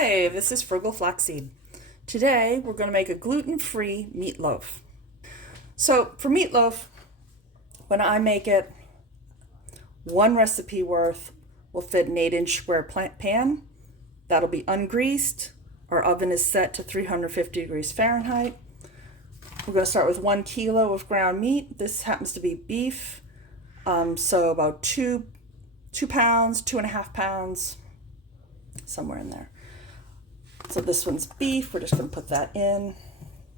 Hi, this is Frugal Flaxseed. Today we're going to make a gluten-free meatloaf. So for meatloaf, when I make it, one recipe worth will fit an 8-inch square pan. That'll be ungreased. Our oven is set to 350 degrees Fahrenheit. We're going to start with 1 kilo of ground meat. This happens to be beef, so about 2 pounds, 2.5 pounds, somewhere in there. So this one's beef. We're just going to put that in.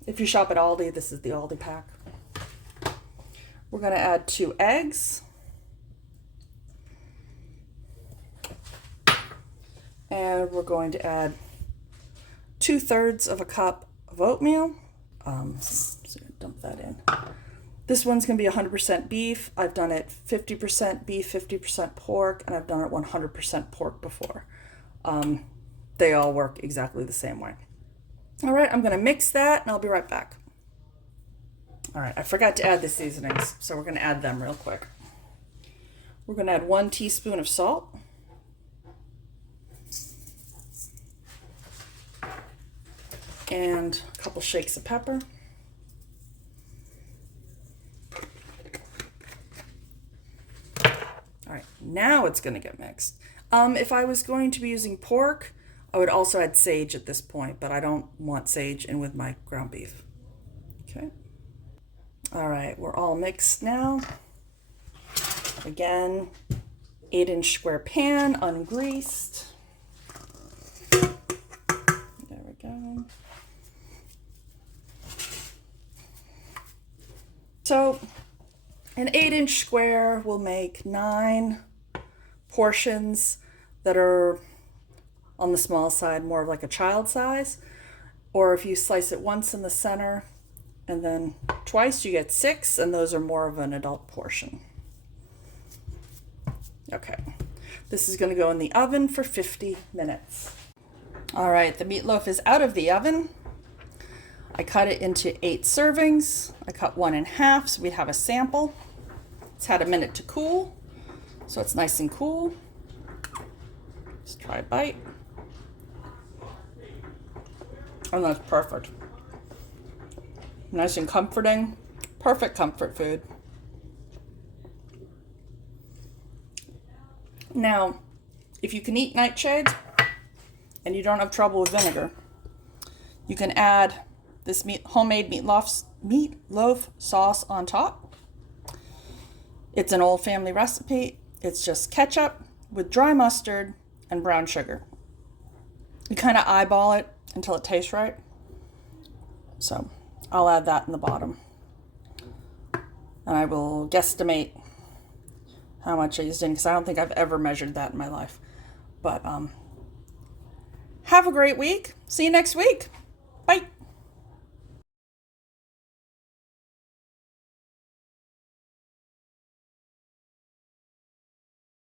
If you shop at Aldi, this is the Aldi pack. We're going to add 2 eggs. And we're going to add 2/3 of a cup of oatmeal. So dump that in. This one's going to be 100% beef. I've done it 50% beef, 50% pork, and I've done it 100% pork before. They all work exactly the same way. All right, I'm going to mix that and I'll be right back. All right, I forgot to add the seasonings, so we're going to add them real quick. We're going to add 1 teaspoon of salt. And a couple shakes of pepper. All right, now it's going to get mixed. If I was going to be using pork, I would also add sage at this point, but I don't want sage in with my ground beef. Okay. All right, we're all mixed now. Again, 8-inch square pan, ungreased. There we go. So an 8-inch square will make 9 portions that are on the small side, more of like a child size. Or if you slice it once in the center and then twice, you get 6, and those are more of an adult portion. Okay, this is going to go in the oven for 50 minutes. All right, the meatloaf is out of the oven. I cut it into 8 servings. I cut 1 in half so we'd have a sample. It's had a minute to cool, so it's nice and cool. Let's try a bite. And that's perfect. Nice and comforting. Perfect comfort food. Now, if you can eat nightshades and you don't have trouble with vinegar, you can add this homemade meatloaf sauce on top. It's an old family recipe. It's just ketchup with dry mustard and brown sugar. You kind of eyeball it until it tastes right. So I'll add that in the bottom. And I will guesstimate how much I used in, because I don't think I've ever measured that in my life. But have a great week. See you next week.